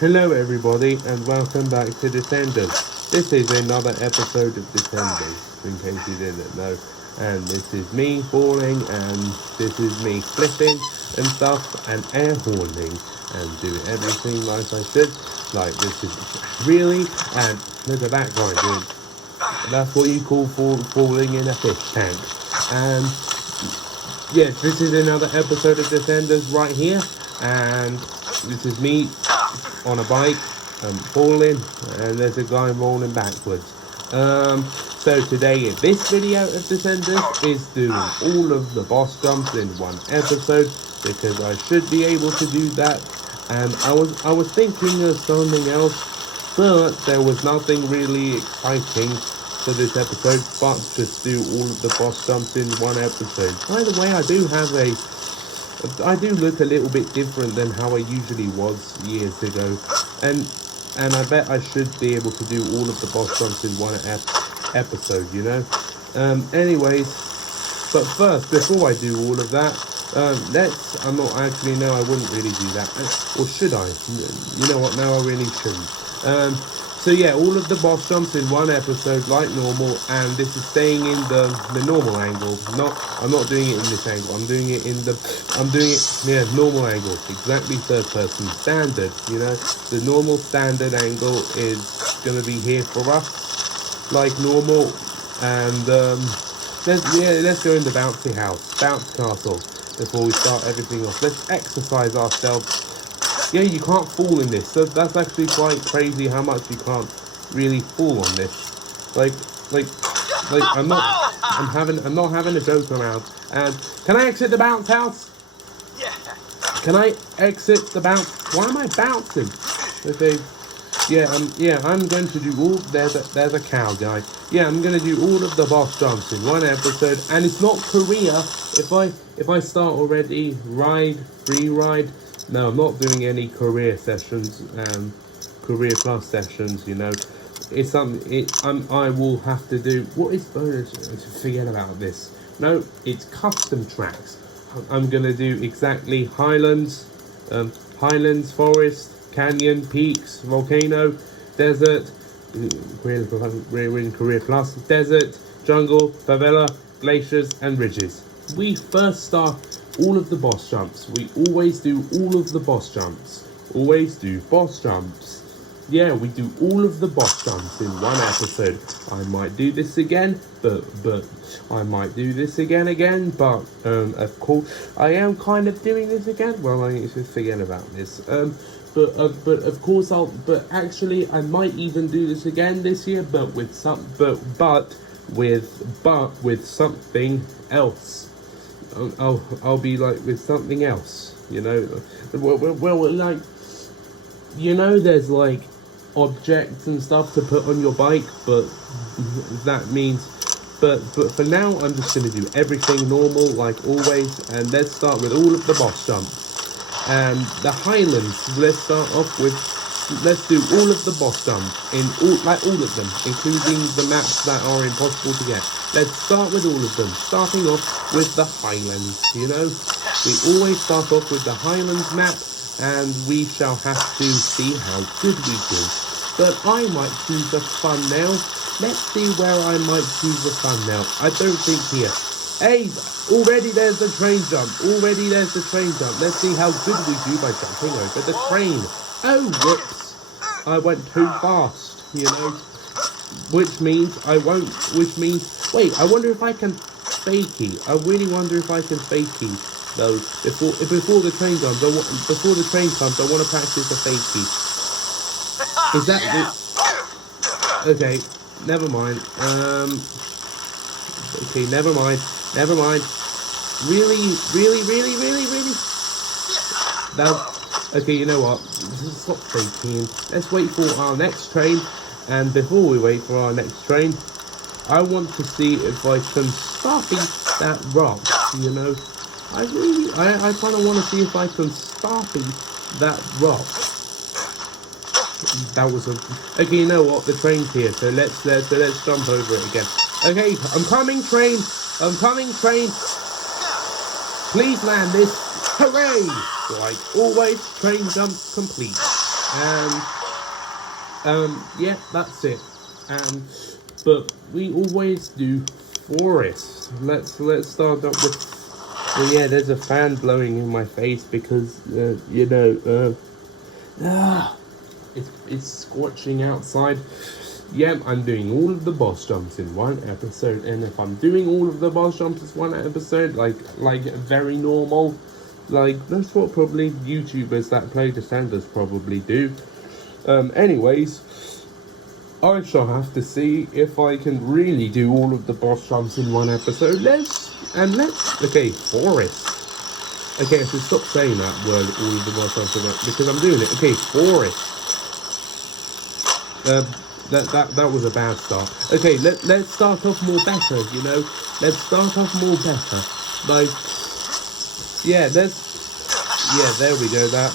Hello everybody and welcome back to Descenders. This is another episode of Descenders, in case you didn't know. And this is me falling, and this is me flipping and stuff, and air horning, and doing everything like I should. Like this is really, and look at that guy doing. That's what you call falling in a fish tank. And yes, this is another episode of Descenders right here, and this is me on a bike, falling, and there's a guy rolling backwards. So today, this video of Descenders is doing all of the boss jumps in one episode, because I should be able to do that. And I was thinking of something else, but there was nothing really exciting for this episode, but just do all of the boss jumps in one episode. By the way, I do look a little bit different than how I usually was years ago, and I bet I should be able to do all of the boss jumps in one episode, you know. Anyways, but first, before I do all of that, I wouldn't really do that, or should I? You know what? No, I really shouldn't. So yeah, all of the boss jumps in one episode like normal, and this is staying in the normal angle. I'm not doing it in this angle. I'm doing it normal angle, exactly third person standard. You know, the normal standard angle is gonna be here for us, like normal. And let's go in the bounce castle before we start everything off. Let's exercise ourselves. Yeah, you can't fall in this. So that's actually quite crazy how much you can't really fall on this. Like I'm not having a joke around. And can I exit the bounce house? Yeah. Can I exit the bounce? Why am I bouncing? Okay. I'm going to do all. There's a cow guy. Yeah, I'm going to do all of the boss jumps in one episode, and it's not Korea. If I start already, free ride. No, I'm not doing any career sessions, career plus sessions, you know. It's I will have to do, what is bonus? Forget about this. No, it's custom tracks. I'm going to do exactly Highlands, Forest, Canyon, Peaks, Volcano, Desert, we're in Career Plus, Desert, Jungle, Favela, Glaciers, and Ridges. We first start all of the boss jumps. We always do all of the boss jumps. Always do boss jumps. Yeah, we do all of the boss jumps in one episode. I might do this again, but I might do this again, but of course I am kind of doing this again. Well, I need to forget about this. But of course actually I might even do this again this year, but with something else. I'll be like with something else, you know. Well, like, you know, there's like objects and stuff to put on your bike, but that means, but for now I'm just gonna do everything normal like always, and let's start with all of the boss jumps. The Highlands. Let's do all of the boss jumps in all of them, including the maps that are impossible to get. Let's start with all of them, starting off with the Highlands, you know. We always start off with the Highlands map, and we shall have to see how good we do. But I might choose a thumbnail. Let's see where I might choose a thumbnail. I don't think here. Hey, already there's the train jump. Let's see how good we do by jumping over the train. Oh, whoops. I went too fast, you know. Wait, I wonder if I can fakey. I really wonder if I can fakey, though. Before the train comes, I want to practice a fakey. Is that it? Okay, never mind. Okay, never mind. Really? Okay, you know what? Stop faking. Let's wait for our next train. And before we wait for our next train, I want to see if I can stopy that rock, you know. I kind of want to see if I can stopy that rock. That was okay, you know what? The train's here, so let's jump over it again. Okay, I'm coming, train. Please land this. Hooray! Like always, train jump complete. And yeah, that's it. But we always do forest. Let's start up with. Well, yeah, there's a fan blowing in my face because it's scorching outside. Yeah, I'm doing all of the boss jumps in one episode, and if I'm doing all of the boss jumps in one episode, like very normal, like that's what probably YouTubers that play Descenders probably do. Anyways, I shall have to see if I can really do all of the boss jumps in one episode. Okay, forest. Okay, so stop saying that word, all of the boss jumps in one, because I'm doing it. Okay, forest. That was a bad start. Okay, let's start off more better, you know? Let's start off more better. Like, yeah, there we go, that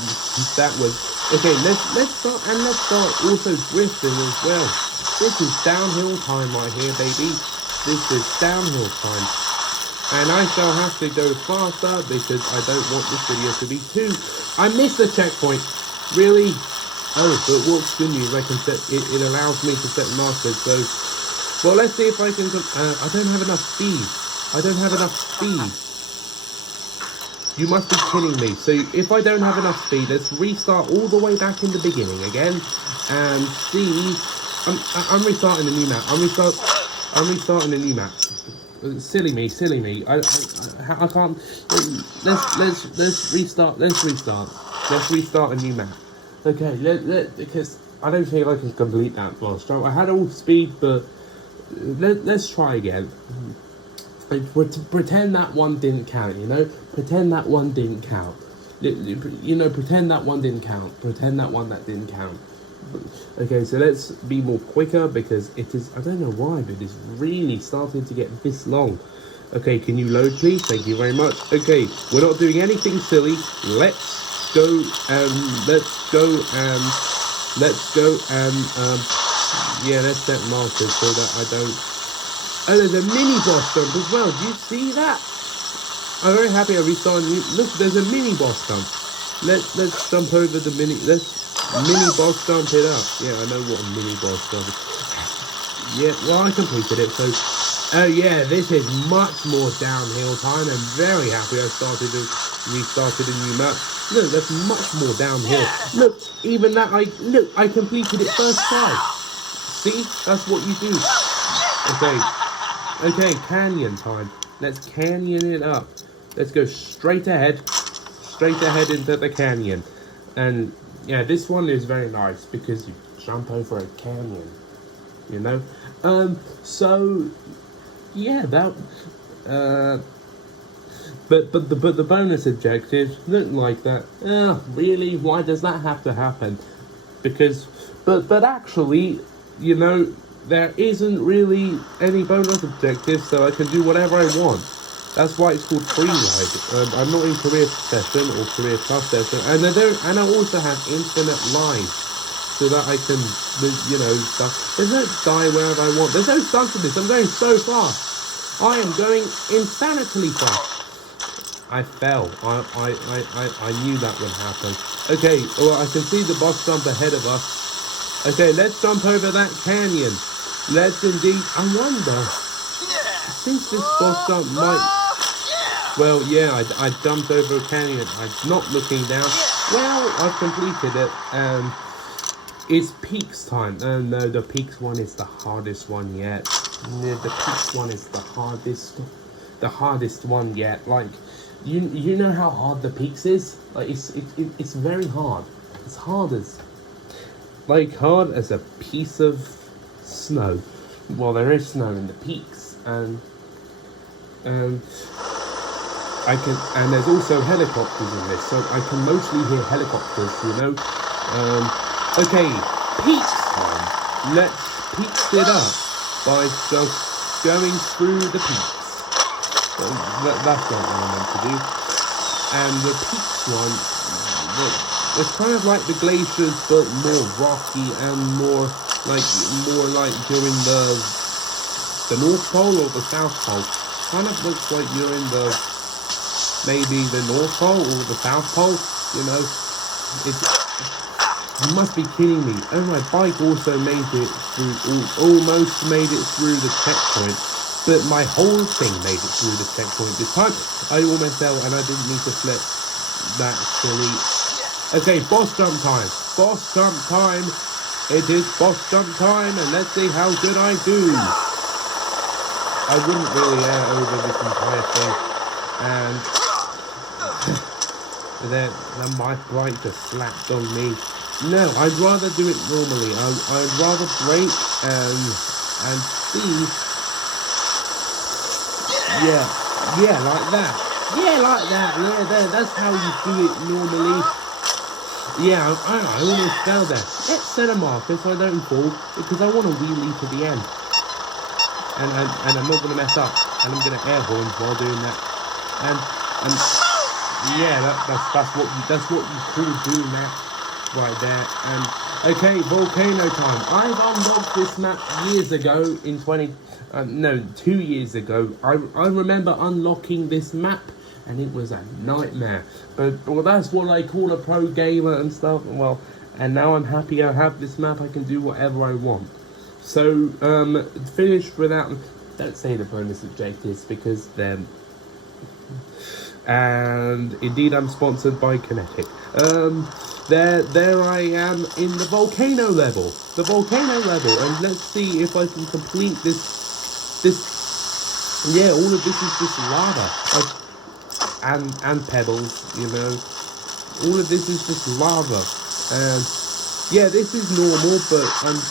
was, okay, let's start also drifting as well. This is downhill time right here, baby. This is downhill time. And I shall have to go faster because I don't want this video to be too... I missed the checkpoint. Really? Oh, but what's good news, I can set, it allows me to set masters, so, well, let's see if I can, I don't have enough speed. You must be kidding me. So, if I don't have enough speed, let's restart all the way back in the beginning again, and see, I'm restarting a new map, I'm restarting a new map. Silly me, I can't, let's restart a new map. Okay, because I don't think I can complete that boss jump. I had all speed, but let's try again. Pretend that one didn't count, you know? Pretend that one didn't count. You know, pretend that one didn't count. Pretend that one that didn't count. Okay, so let's be more quicker because it is, I don't know why, but it's really starting to get this long. Okay, can you load, please? Thank you very much. Okay, we're not doing anything silly. Let's go and yeah, let's set markers so that I don't. Oh, there's a mini boss jump as well. Do you see that? I'm very happy I restarted. Look, there's a mini boss jump. Let's jump over the mini. Let's mini boss jump it up. Yeah, I know what a mini boss jump is. Yeah, well, I completed it. So, oh yeah, this is much more downhill time. I'm very happy I restarted a new map. Look, that's much more downhill. Look, even that, I completed it first try. See? That's what you do. Okay, canyon time. Let's canyon it up. Let's go straight ahead into the canyon. And, yeah, this one is very nice because you jump over a canyon, you know? So, yeah, that, But the bonus objectives look like that. Really? Why does that have to happen? Because, but actually, you know, there isn't really any bonus objectives, so I can do whatever I want. That's why it's called free ride. I'm not in career session or career plus session, and I also have infinite lives, so that I can, you know, stuff. There's no die wherever I want. There's no stuff to this. I'm going so fast. I am going insanely fast. I fell. I knew that would happen. Okay, well, I can see the boss jump ahead of us. Okay, let's jump over that canyon. Let's indeed. I wonder. I think this boss jump might. Well, yeah, I jumped over a canyon. I'm not looking down. Well, I've completed it. It's Peaks time. No, the Peaks one is the hardest one yet. Yeah, the Peaks one is the hardest one yet. Like. You know how hard the Peaks is? Like it's very hard. It's hard as a piece of snow. Well, there is snow in the Peaks, and there's also helicopters in this, so I can mostly hear helicopters. You know. Okay, Peaks time. Let's Peaks it up by just going through the Peaks. That's not what I meant to do. And the Peaks one, it's kind of like the glaciers, but more rocky and more like during the North Pole or the South Pole. Kind of looks like you're in maybe the North Pole or the South Pole. You know, You must be kidding me. Oh, my bike also made it through, almost made it through the checkpoint. But my whole thing made it through the checkpoint this time. I almost fell and I didn't need to flip that silly. Okay, boss jump time. Boss jump time. It is boss jump time, and let's see how good I do. I wouldn't really air over this entire thing. And then my bike just slapped on me. No, I'd rather do it normally. I'd rather break and see. Yeah, like that. Yeah, like that. Yeah, there. That's how you do it normally. Yeah, I almost fell there. Let's set a marker so I don't fall, because I want to wheelie to the end. And I'm not going to mess up. And I'm going to air horn while doing that. And yeah, that's what you call doing that right there. And okay, volcano time. I've unlocked this map years ago in 2 years ago. I remember unlocking this map, and it was a nightmare. But well, that's what I call a pro gamer and stuff. Well, and now I'm happy I have this map. I can do whatever I want. So finished without. Don't say the bonus objectives because they're. And indeed, I'm sponsored by Kinetic. There I am in the volcano level. And let's see if I can complete this. Yeah, all of this is just lava. And pebbles, you know. All of this is just lava. And yeah, this is normal, but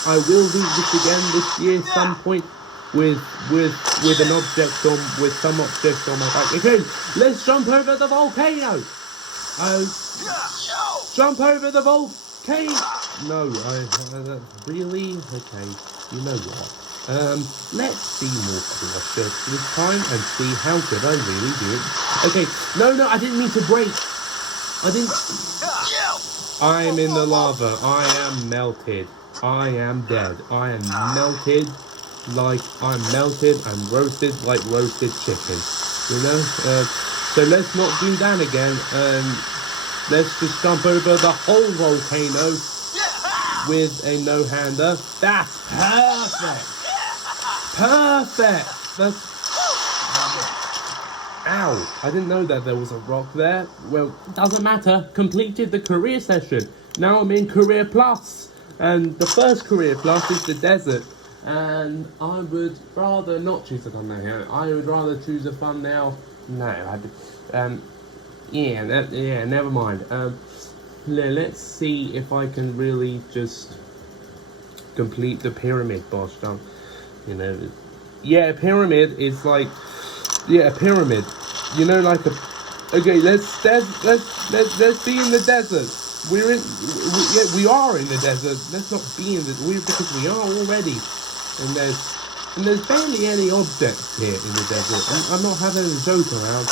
I will do this again this year at some point with an object on, with some object on my bike. Okay, let's jump over the volcano. Jump over the volcano. No, really? Okay, you know what? Let's be more cautious this time and see how good I really do it. Okay, no, I didn't mean to break. I am in the lava. I am melted. I am dead. I am melted like I'm melted and roasted like roasted chicken. You know? So let's not do that again. Let's just jump over the whole volcano with a no-hander. That's perfect. That's... Ow. I didn't know that there was a rock there. Well, doesn't matter. Completed the career session. Now I'm in Career Plus. And the first Career Plus is the desert. And I would rather not choose a thumbnail. I would rather choose a thumbnail. No, never mind. Let's see if I can really just complete the pyramid boss jump. You know, yeah, pyramid is like, yeah, a pyramid. You know, like a. Okay, let's be in the desert. We are in the desert. Let's not be in the because we are already. And there's barely any objects here in the desert. I'm not having a joke around.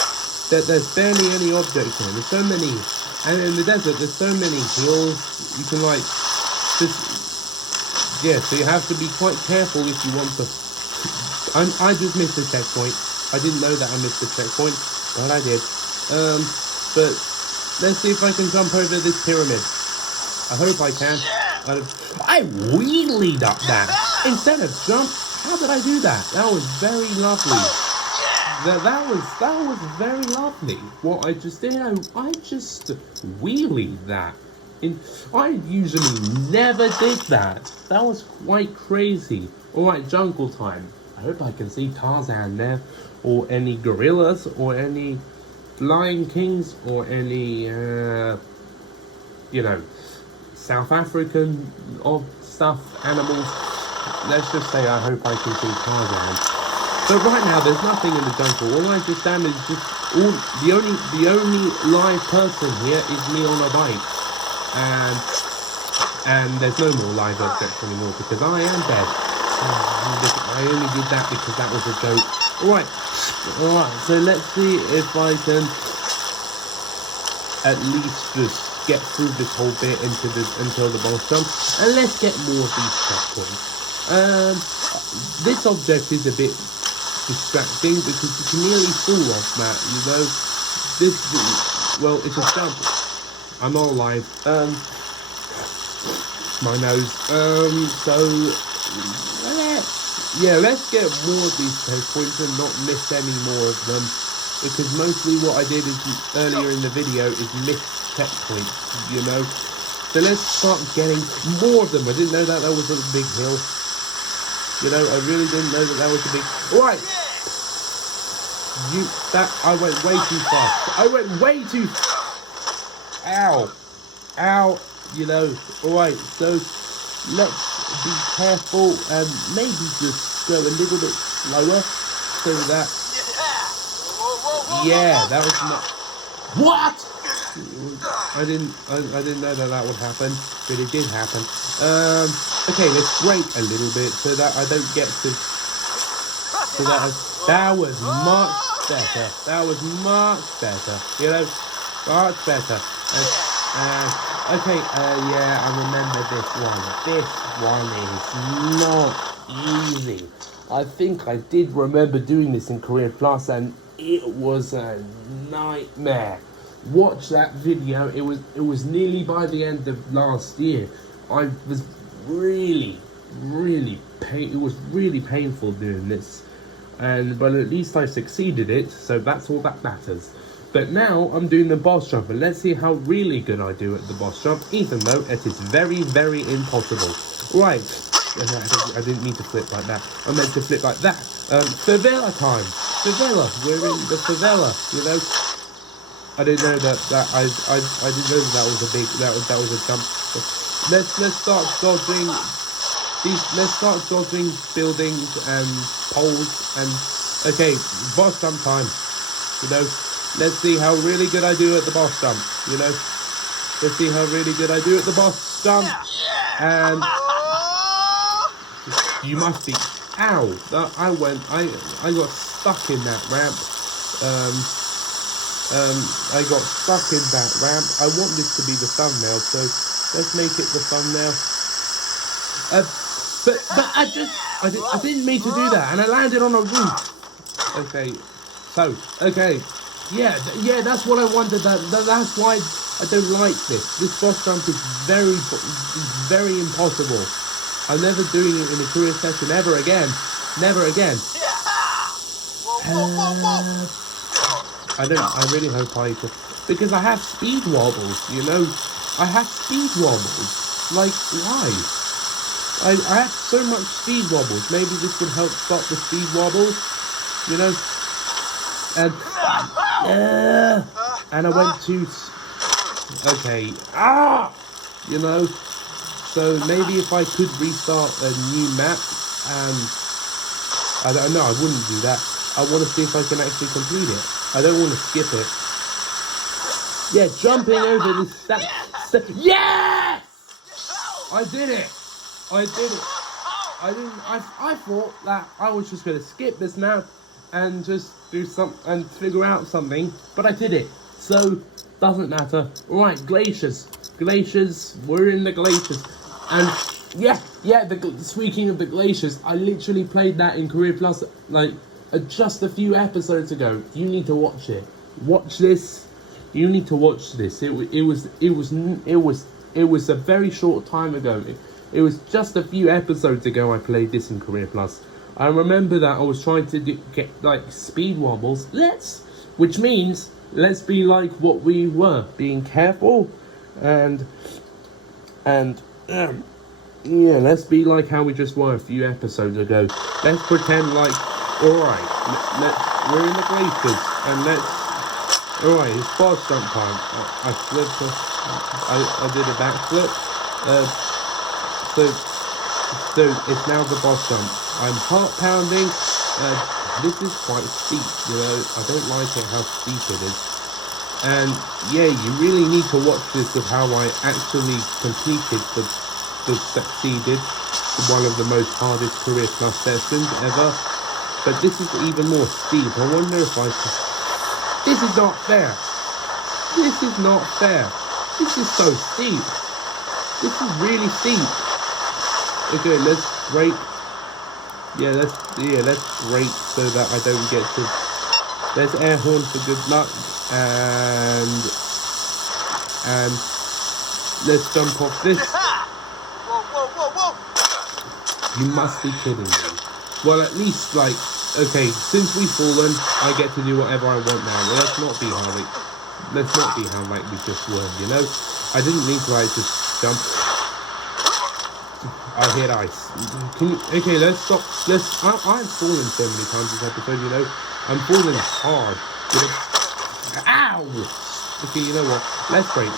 There's barely any objects here. There's so many, and in the desert there's so many hills. You can like just so you have to be quite careful if you want to. I just missed the checkpoint. I didn't know that I missed the checkpoint, but I did. But let's see if I can jump over this pyramid. I hope I can. I wheelied up that instead of jump. How did I do that? That was very lovely. That was very lovely. What I just did, I just wheelied that. I usually never did that. That was quite crazy. Alright, jungle time. I hope I can see Tarzan there, or any gorillas, or any Lion Kings, or any, South African stuff, animals. Let's just say I hope I can see Tarzan. But right now there's nothing in the jungle. All I understand is the only live person here is me on a bike. And there's no more live objects anymore because I am dead. I only did that because that was a joke. Alright, so let's see if I can at least just get through this whole bit until the boss jump. And let's get more of these checkpoints. This object is a bit distracting because you can nearly fall off that, you know. Well, it's a jump. I'm not alive. my nose. Let's get more of these checkpoints and not miss any more of them. Because mostly what I did earlier in the video is miss checkpoints, you know. So let's start getting more of them. I didn't know that was a big hill. You know, I really didn't know that was a big... Right! I went way too fast. I went way too... Ow. Ow. You know, alright, so let's be careful and maybe just go a little bit slower so that... Yeah, that was not... What? I didn't know that would happen, but it did happen. Okay, let's brake a little bit so that I don't get to... So that was much better. That was much better. You know, much better. Okay, yeah, I remember this one. This one is not easy. I think I did remember doing this in Career Plus, and it was a nightmare. Watch that video. It was nearly by the end of last year. I was really it was really painful doing this, but at least I succeeded it, so that's all that matters. But now I'm doing the boss jump, and let's see how really good I do at the boss jump, even though it is very impossible. Right, I didn't mean to flip like that. I meant to flip like that. Favela time. Favela. We're in the favela. You know. I didn't know that I didn't know that was a big that was a jump. Let's start dodging these. Let's start dodging buildings and poles and okay, boss jump time. You know. Let's see how really good I do at the boss jump, you know. Let's see how really good I do at the boss jump. And you must be... Ow! I got stuck in that ramp. I got stuck in that ramp. I want this to be the thumbnail, so let's make it the thumbnail. But I didn't mean to do that, and I landed on a roof. Okay, so, okay. Yeah, that's what I wanted. That's why I don't like this. This boss jump is very impossible. I'm never doing it in a career session ever again. Never again. I really hope I could, because I have speed wobbles, you know. I have speed wobbles. Like, why? I have so much speed wobbles. Maybe this would help stop the speed wobbles, you know. And I went to... Okay. You know. So maybe if I could restart a new map, I don't know, I wouldn't do that. I want to see if I can actually complete it. I don't want to skip it. Yeah, jumping over this... Yes! I did it! I thought that I was just going to skip this map and just do and figure out something, but I did it, so doesn't matter. Right, glaciers, we're in the glaciers, and speaking of the glaciers, I literally played that in Career Plus like just a few episodes ago. You need to watch it. Watch this. You need to watch this. It was a very short time ago. It was just a few episodes ago I played this in Career Plus. I remember that I was trying to get like speed wobbles. Which means let's be like what we were, being careful, and let's be like how we just were a few episodes ago. Let's pretend like, alright, we're in the glaciers, and alright, it's boss jump time. I flipped off, I did a backflip. So it's now the boss jump. I'm heart pounding. This is quite steep, you know. I don't like it how steep it is. And yeah, you really need to watch this of how I actually completed succeeded one of the most hardest Career Plus sessions ever. But this is even more steep. I wonder if I can... This is not fair. This is not fair. This is so steep. This is really steep. Okay, let's brake. Let's brake so that I don't get to... Let's air horn for good luck. And let's jump off this. You must be kidding me. Well, at least, like, okay, since we've fallen, I get to do whatever I want now. Well, let's not be how we just were, you know? I didn't mean to, like, just jump. I hit ice. Okay, let's stop. I've fallen so many times this episode, you know? I'm falling hard. You know? Ow! Okay, you know what? Let's break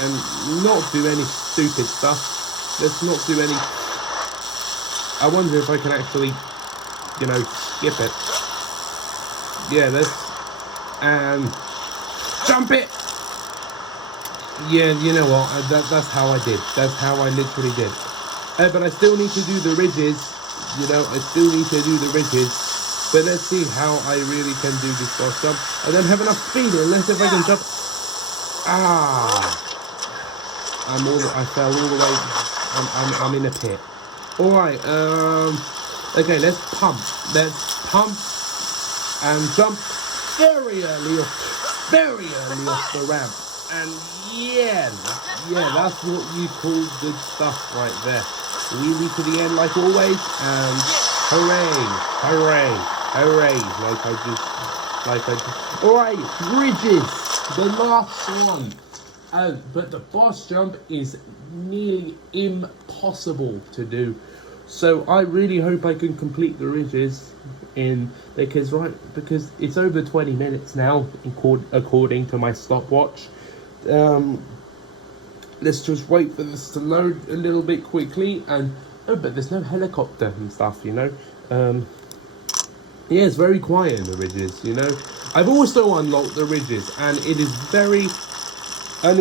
and not do any stupid stuff. Let's not do any. I wonder if I can actually, you know, skip it. Yeah, and jump it. Yeah, you know what? That's how I did. That's how I literally did. But I still need to do the ridges. You know, I still need to do the ridges. But let's see how I really can do this boss jump. I don't have enough speed. Let's see if I can jump. I fell all the way. I'm in a pit. All right. Okay. Let's pump and jump very early off the ramp. And yeah, that's what you call good stuff right there. Wheelie to the end like always, and hooray, like I just, alright, bridges, the last one. But the boss jump is nearly impossible to do. So I really hope I can complete the ridges because it's over 20 minutes now, according to my stopwatch. Let's just wait for this to load a little bit quickly, and but there's no helicopter and stuff, you know. Yeah, it's very quiet in the ridges, you know. I've also unlocked the ridges, and it is and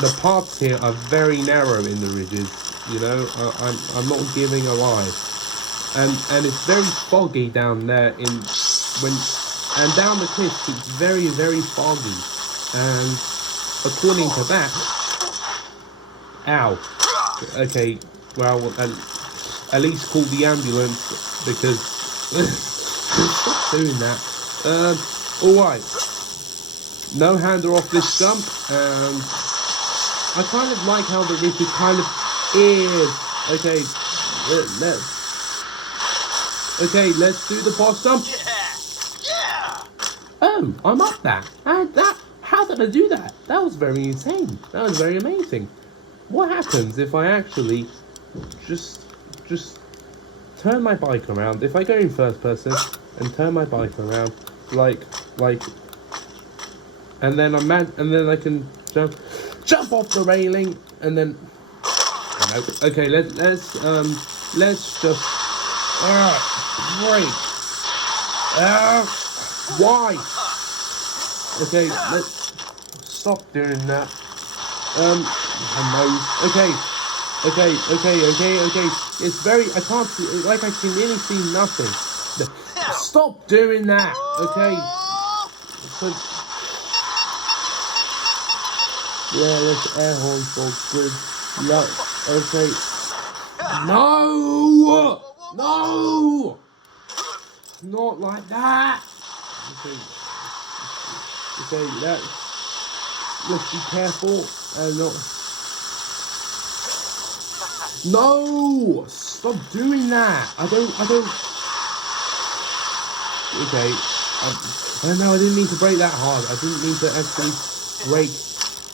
the paths here are very narrow in the ridges, you know. I'm not giving a lie, and it's very foggy down there and down the cliffs it's very, very foggy, and according to that, ow. Okay, well, at least call the ambulance because stop doing that. Alright. No hander off this jump, and I kind of like how the ridge is kind of is. Okay, let's do the boss jump. Oh, I'm up there. How did I do that? That was very insane. That was very amazing. What happens if I actually just turn my bike around? If I go in first person and turn my bike around, like, and then I can jump off the railing, and then. Okay, let's just break. Why? Okay, let's stop doing that. Okay. It's very. I can't see. Like I can really see nothing. Stop doing that. Okay. So, yeah, let's air horn for good luck. Okay. No. Not like that. Okay, let's be careful and not. No! Stop doing that! I don't. Okay. No, I didn't mean to break that hard. I didn't mean to actually break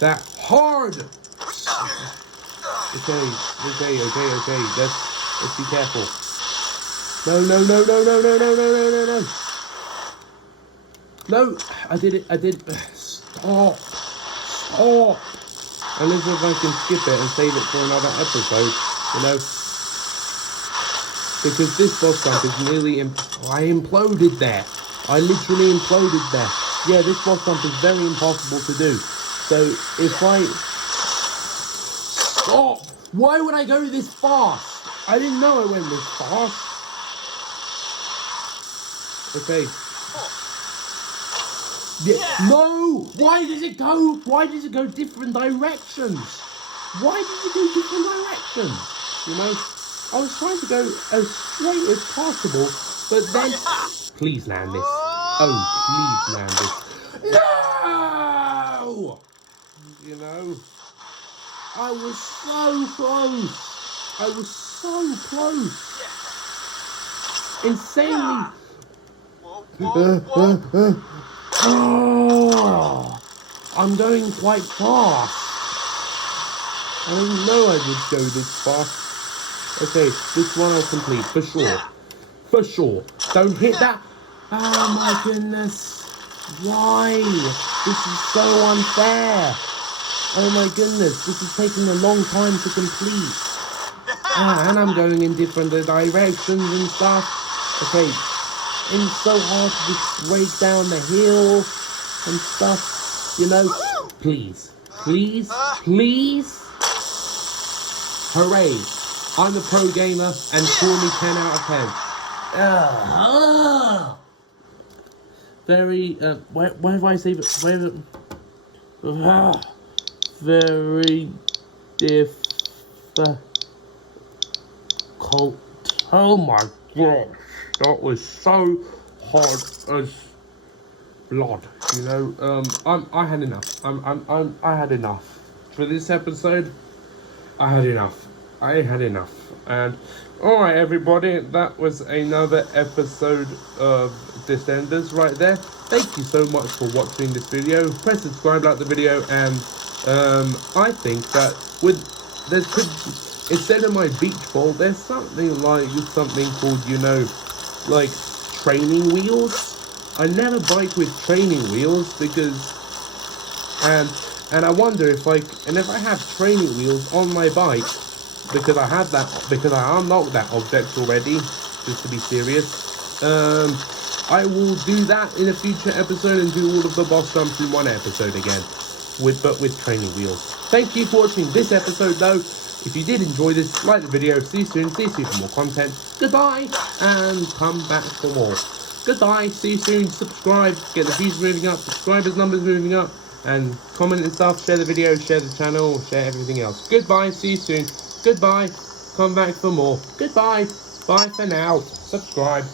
that hard! Okay. Let's be careful. No. No, I did it. Stop. Unless if I can skip it and save it for another episode, you know. Because this boss jump is nearly I imploded there. I literally imploded there. Yeah, this boss jump is very impossible to do. So if I stop, why would I go this fast? I didn't know I went this fast. Okay. Yeah. No! Why does it go different directions? Why did it go different directions? You know, I was trying to go as straight as possible, but then please land this. Oh, please land this. No! You know, I was so close. I was so close. Insanely. Oh, I'm going quite fast. I didn't know I would go this fast. Okay, this one I'll complete for sure. For sure. Don't hit that. Oh my goodness. Why? This is so unfair. Oh my goodness. This is taking a long time to complete. And I'm going in different directions and stuff. Okay. And it's so hard to just break down the hill and stuff. You know. Please. Please. Please. Hooray. I'm a pro gamer and score me 10 out of 10. Very, where do I save it? Very difficult. Oh my gosh. That was so hard as blood, you know. I had enough. I had enough. For this episode, I had enough. And alright everybody, that was another episode of Descenders right there. Thank you so much for watching this video. Press subscribe, like the video, and I think that instead of my beach ball, there's something called, you know, like training wheels. I never bike with training wheels because and I wonder if I have training wheels on my bike, because I unlocked that object already, just to be serious. I will do that in a future episode and do all of the boss jumps in one episode again, but with training wheels. Thank you for watching this episode though. If you did enjoy this, like the video. See you soon. See you for more content. Goodbye, and come back for more. Goodbye. See you soon. Subscribe. Get the views moving up. Subscribers numbers moving up. And comment and stuff. Share the video. Share the channel. Share everything else. Goodbye. See you soon. Goodbye. Come back for more. Goodbye. Bye for now. Subscribe.